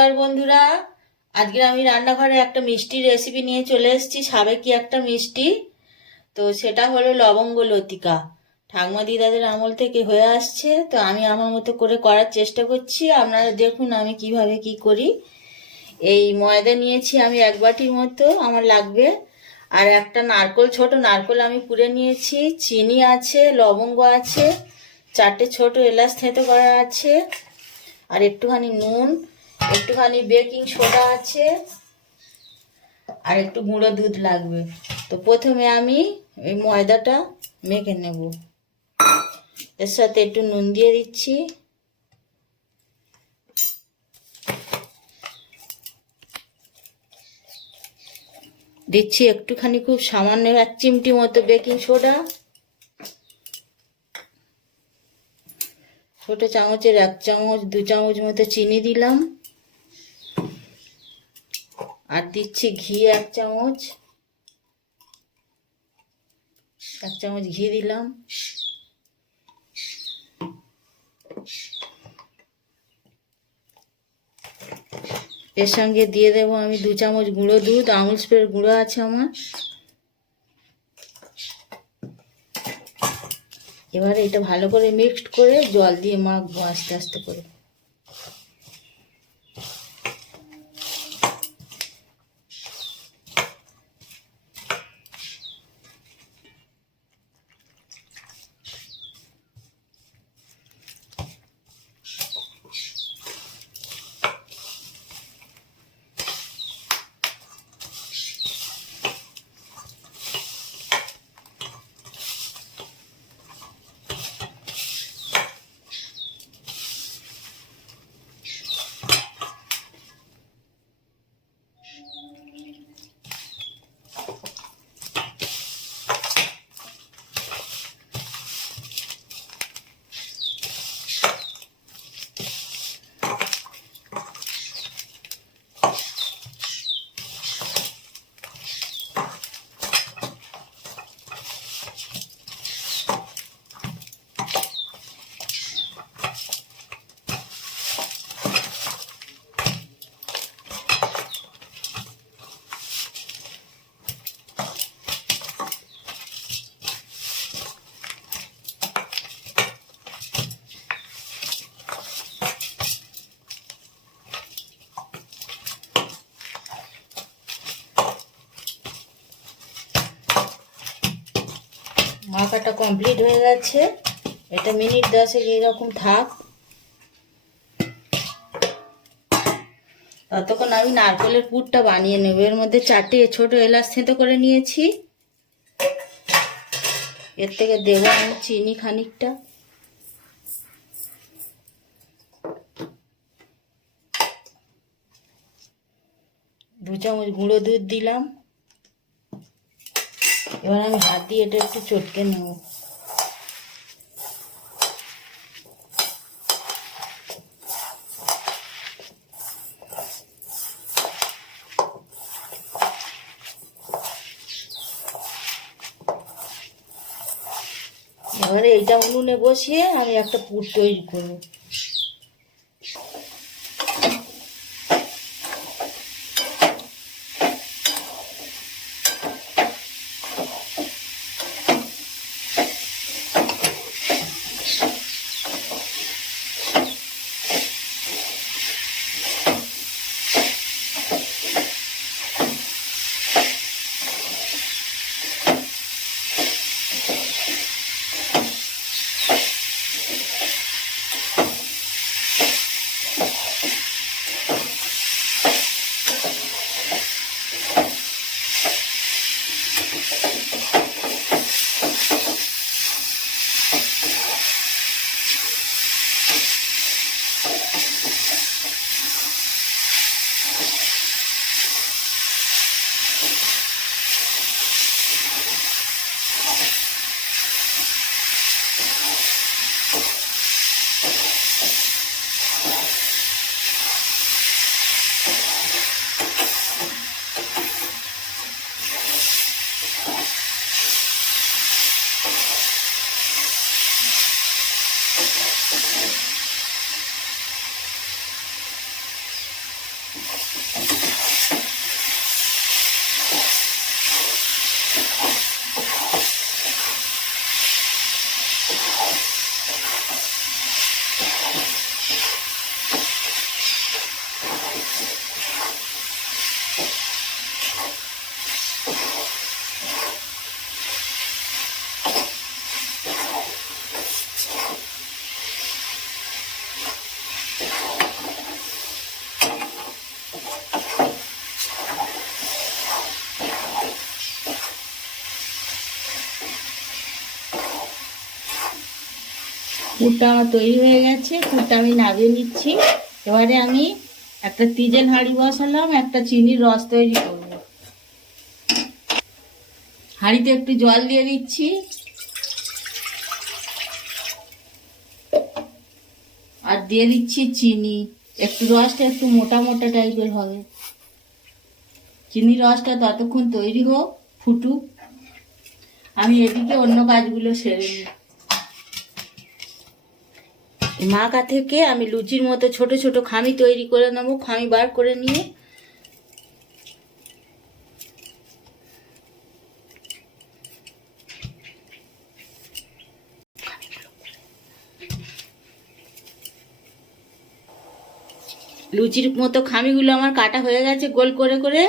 নমস্কার বন্ধুরা, আজকে আমি রান্নাঘরে একটা মিষ্টি রেসিপি নিয়ে চলে এসেছি। সাবেকি একটা মিষ্টি, তো সেটা হলো লবঙ্গ লতিকা। ঠাকুমা দিদাদের আমল থেকে হয়ে আসছে, তো আমি আমার মতো করে করার চেষ্টা করছি। আপনারা দেখুন আমি কিভাবে কি করি। এই ময়দা নিয়েছি আমি 1 বাটির মতো আমার লাগবে, আর একটা নারকোল, ছোট নারকোল আমি কুড়ে নিয়েছি। চিনি আছে, লবঙ্গ আছে, 4টে ছোট এলাচ থেঁতো করা আছে, আর একটুখানি নুন, একটুখানি বেকিং সোডা আছে, আর একটু গুঁড়ো দুধ লাগবে। তো প্রথমে আমি এই ময়দাটা মেখে নেব। এর সাথে একটু নুন দিয়ে দিচ্ছি, দিচ্ছি একটুখানি, খুব সামান্য 1 চিমটি মতো বেকিং সোডা, ছোট চামচের 1 চামচ 2 চামচ মতো চিনি দিলাম, আর দিচ্ছি ঘি 1 চামচ, 1 চামচ ঘি দিলাম। এর সঙ্গে দিয়ে দেবো আমি 2 চামচ গুঁড়ো দুধ, আমুল স্প্রের গুঁড়ো আছে আমার। এবারে এটা ভালো করে মিক্সড করে জল দিয়ে মাখবো আস্তে আস্তে করে। মাখাটা কমপ্লিট হয়ে গেছে, এটা মিনিট 10 এইরকম থাক। ততক্ষণ আমি নারকেলের পুরটা বানিয়ে নেব। এর মধ্যে 4টে ছোট এলাচ থেঁতো করে নিয়েছি, এর থেকে দেবো আমি চিনি খানিকটা, দু চামচ গুঁড়ো দুধ দিলাম। এবার আমি হাত দিয়ে এটা একটু চটকে নেব। এবারে এইটা উনুনে বসিয়ে আমি একটা পুর তৈরি করব। পুরটা আমার তৈরি হয়ে গেছে, পুরটা আমি নামিয়ে নিচ্ছি। এবারে আমি একটা তিজেল হাঁড়ি বসালাম, একটা চিনির রস তৈরি করব। হাঁড়িতে একটু জল দিয়ে দিচ্ছি, আর দিয়ে দিচ্ছি চিনি। একটু রসটা একটু মোটা মোটা টাইপের হবে। চিনির রসটা ততক্ষণ তৈরি হোক, ফুটুক, আমি এদিকে অন্য কাজগুলো সেরে নিই। মাখা থেকে আমি লুচির মতো ছোট ছোট খামি তৈরি করে নেব। খামি বার করে নিয়ে লুচির মতো খামিগুলো আমার কাটা হয়ে গেছে গোল করে করে।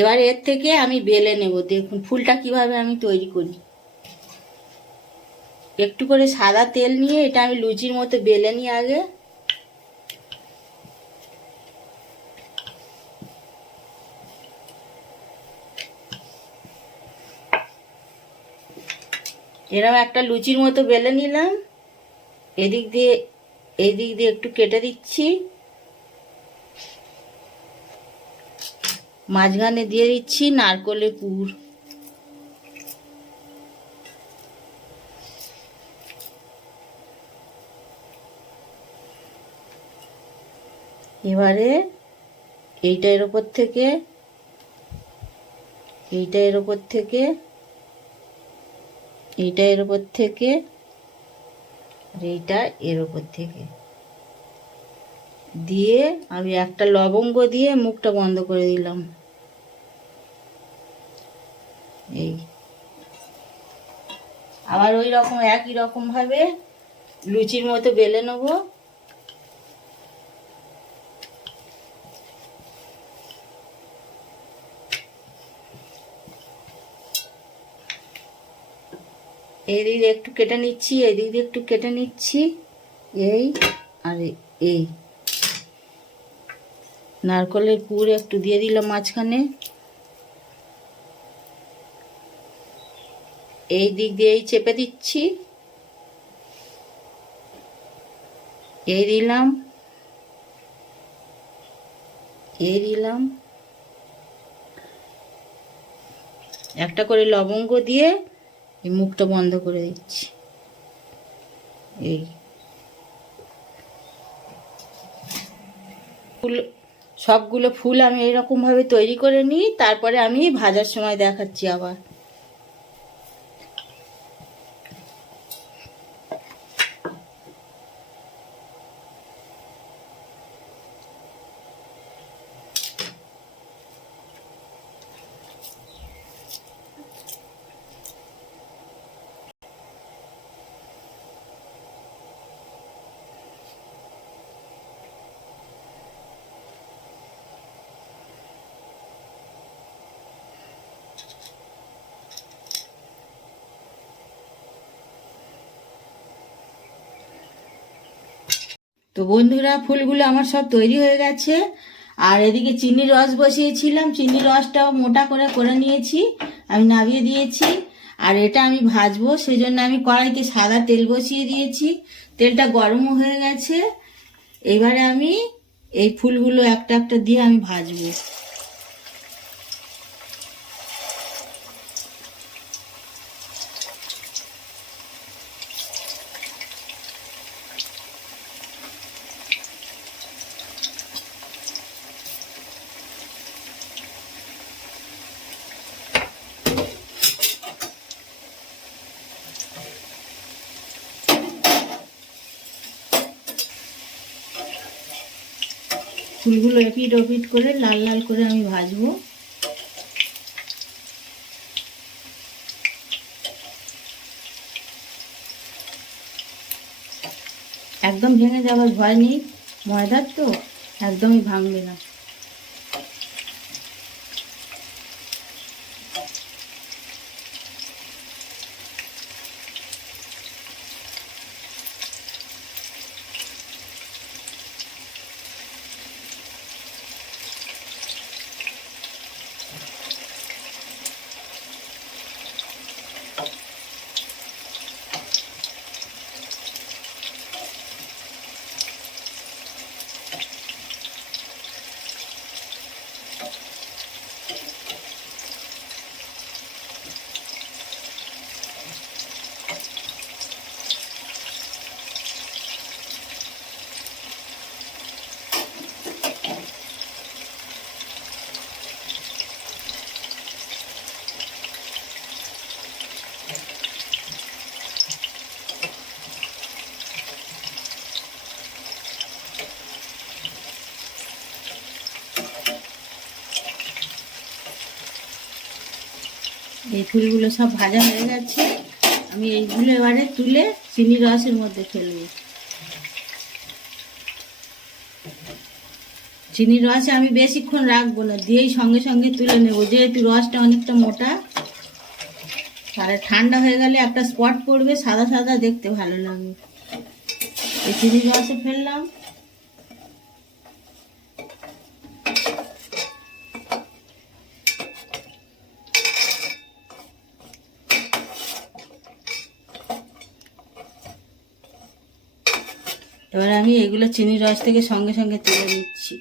এবার এর থেকে আমি বেলে নেব। দেখুন ফুলটা কিভাবে আমি তৈরি করি। একটু করে সাদা তেল নিয়ে এটা আমি লুচির মতো বেলে নিই আগে। এরকম একটা লুচির মতো বেলে নিলাম। এদিক দিয়ে একটু কেটে দিচ্ছি, মাঝখানে দিয়ে দিচ্ছি নারকেলের পুর। এবারে এইটা এর ওপর থেকে, এইটা এর ওপর থেকে, এইটা এর ওপর থেকে, আর এইটা এর ওপর থেকে দিয়ে আমি একটা লবঙ্গ দিয়ে মুখটা বন্ধ করে দিলাম। এই আবার ওই রকম একই রকম ভাবে লুচির মতো বেলে নেব। এদিক দিয়ে একটু কেটে নিচ্ছি, এদিক দিয়ে একটু কেটে নিচ্ছি। এই আর এই নারকেলের পুর একটু দিয়ে দিলাম মাঝখানে। এই দিক দিয়ে চেপে দিচ্ছি, এই দিলাম, এই দিলাম। একটা করে লবঙ্গ দিয়ে এই মুখটা বন্ধ করে দিচ্ছি। এই ফুল, সবগুলো ফুল আমি এরকম ভাবে তৈরি করে নিই, তারপরে আমি ভাজার সময় দেখাচ্ছি আবার। তো বন্ধুরা, ফুলগুলো আমার সব তৈরি হয়ে গেছে। আর এদিকে চিনির রস বসিয়েছিলাম, চিনির রসটাও মোটা করে করে নিয়েছি, আমি নামিয়ে দিয়েছি। আর এটা আমি ভাজবো, সেই জন্য আমি কড়াইতে সাদা তেল বসিয়ে দিয়েছি। তেলটা গরমও হয়ে গেছে। এবারে আমি এই ফুলগুলো একটা একটা দিয়ে আমি ভাজবো। ফুলগুলো এপিট ওপিট করে লাল লাল করে আমি ভাজবো। একদম ভেঙে যাওয়ার ভয় নেই, ময়দার তো একদমই ভাঙবে না। এই ফুলগুলো সব ভাজা হয়ে গেছে, আমি এইগুলো এবারে তুলে চিনি রসের মধ্যে ফেলবো। চিনি রসে আমি বেশিক্ষণ রাখবো না, দিয়েই সঙ্গে সঙ্গে তুলে নেবো, যেহেতু রসটা অনেকটা মোটা। আর ঠান্ডা হয়ে গেলে একটা স্পট পড়বে, সাদা সাদা দেখতে ভালো লাগবে। এই চিনি রসে ফেললাম। এবার আমি এগুলো চিনি রস থেকে সঙ্গে সঙ্গে তুলে নিচ্ছি।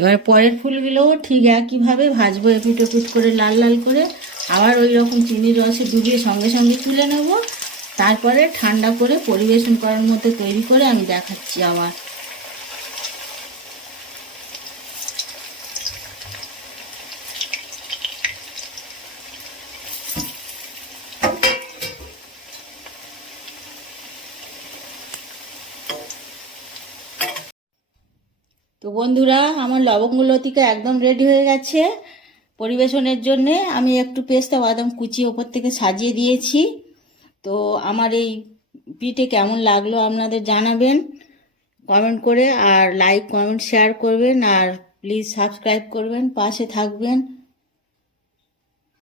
এবার পরের ফুলগুলোও ঠিক একইভাবে ভাজবো, এপিট ওপিট করে লাল লাল করে। আবার ওই রকম চিনির রসে ডুবিয়ে সঙ্গে সঙ্গে তুলে নেব। তারপরে ঠান্ডা করে পরিবেশন করার মতো তৈরি করে আমি দেখাচ্ছি আবার। তো বন্ধুরা, আমার লবঙ্গ লতিকা একদম রেডি হয়ে গেছে পরিবেশনের জন্যে। আমি একটু পেস্তা বাদাম কুচি ওপর থেকে সাজিয়ে দিয়েছি। তো আমার এই পিঠে কেমন লাগলো আপনাদের জানাবেন কমেন্ট করে, আর লাইক কমেন্ট শেয়ার করবেন, আর প্লিজ সাবস্ক্রাইব করবেন, পাশে থাকবেন।